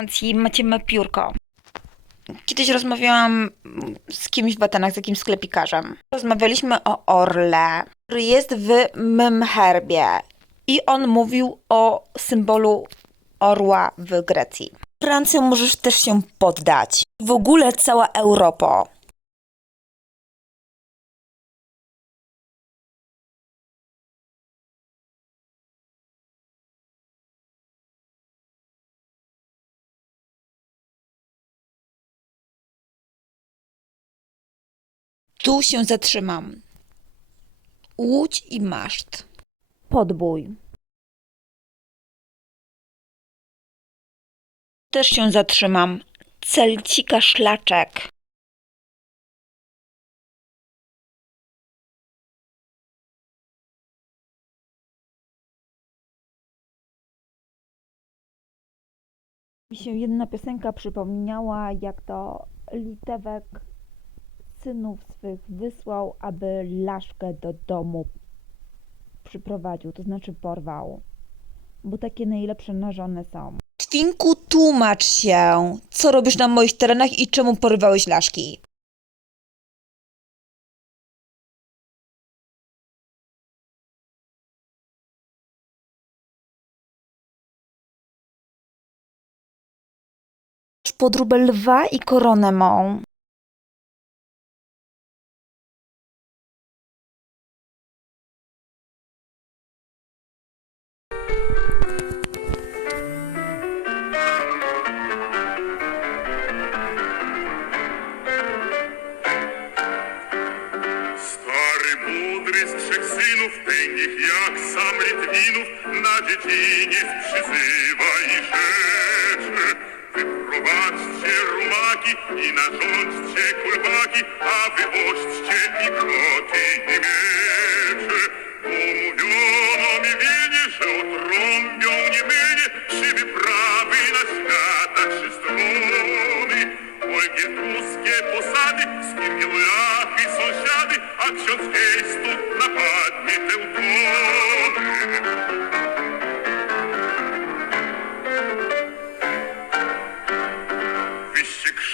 Więc i macie piórko. Kiedyś rozmawiałam z kimś w Atenach, z jakimś sklepikarzem. Rozmawialiśmy o orle, który jest w mym herbie. I on mówił o symbolu orła w Grecji. Francją możesz też się poddać. W ogóle cała Europa. Tu się zatrzymam. Łódź i maszt. Podbój. Też się zatrzymam. Celcika szlaczek. Mi się jedna piosenka przypomniała, jak to Litewek synów swych wysłał, aby laszkę do domu przyprowadził, to znaczy porwał. Bo takie najlepsze na żonę są. Twinku, tłumacz się, co robisz na moich terenach i czemu porywałeś laszki? Podróbę lwa i koronę mą. Na dziedziniec przyzywa i rzeczy. Wyprowadźcie rumaki i narządźcie kulbaki, a wywoźcie i koty i miecze. Umówiono mi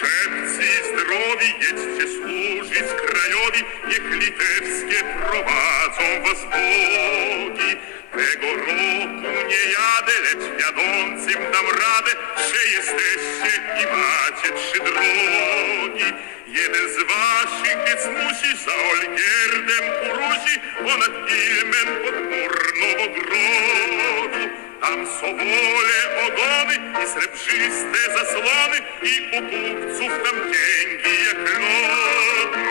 I zdrowi, jedźcie służyć krajowi, niech litewskie prowadzą was bogi. Tego roku nie jadę, lecz wiodącym dam radę, że jesteście i macie trzy drogi. Jeden z waszych więc musi za Olgierdem kurusi, ponad Ilmen pod Tam sowole ogony i srebrzyste zasłony i u kupców tam dzięki jak lody.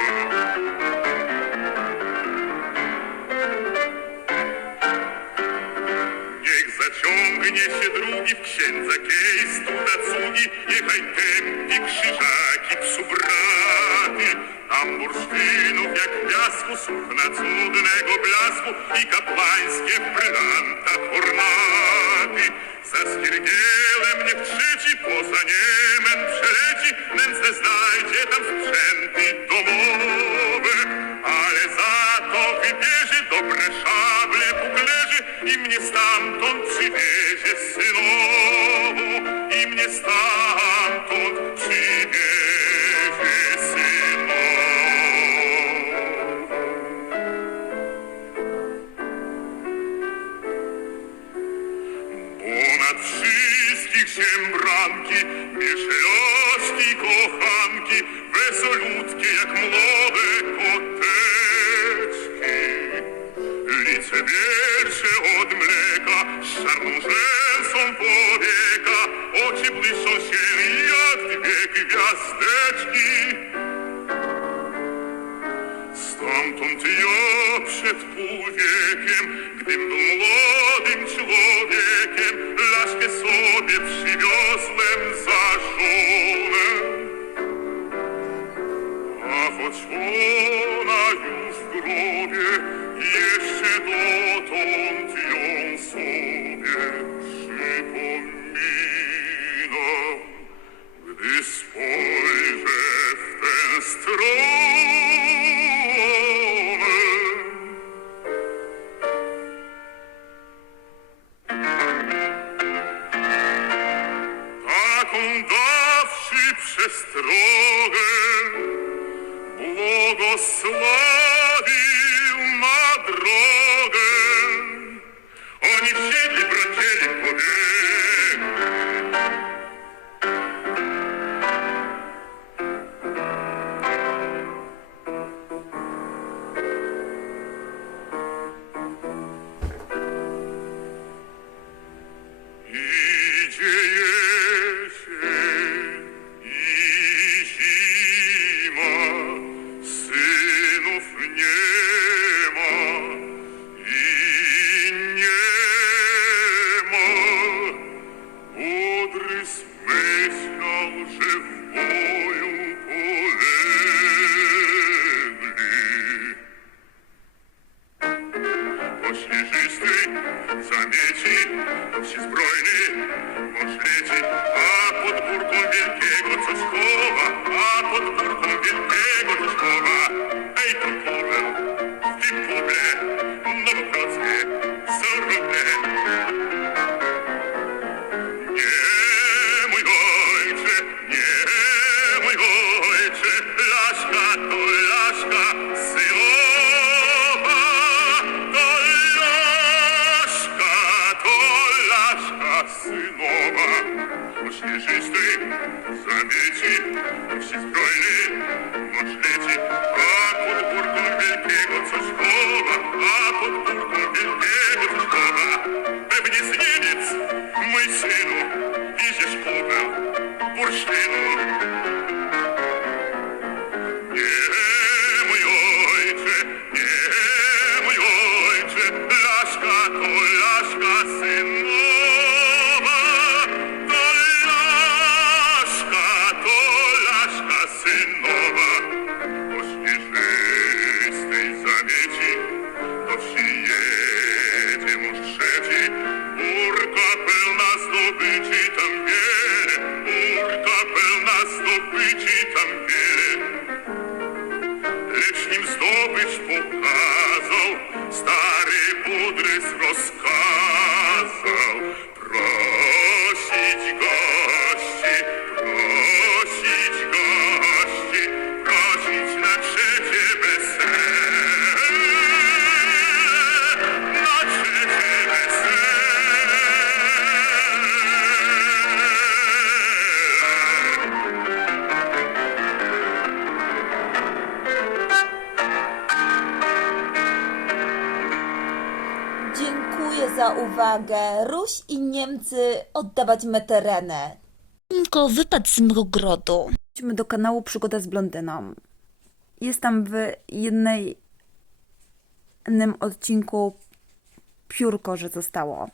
Niech zaciągnie się drugi w księdza kejstu na cugi, niechaj tępi krzyżaki psu braty. Tam bursztynów jak piasku, sukna cudnego blasku i kapłańskie w brylantach. Za skiergielem niech trzeci poza niemen przeleci, nędzne znajdzie tam sprzęty Stamtąd ja przed pół wiekiem, gdym był młodym człowiekiem, laszkę sobie przywiozłem za żonę. A choć ona już w grobie, jeszcze dotąd Who сынова. Ночь лежишь ты, замети, все стройный, ночь летит, na uwagę. Ruś i Niemcy oddawać meterenę. Tylko wypadł z mrogrodu. Idźmy do kanału Przygoda z blondyną. Jest tam w jednej, jednym odcinku piórko, że zostało.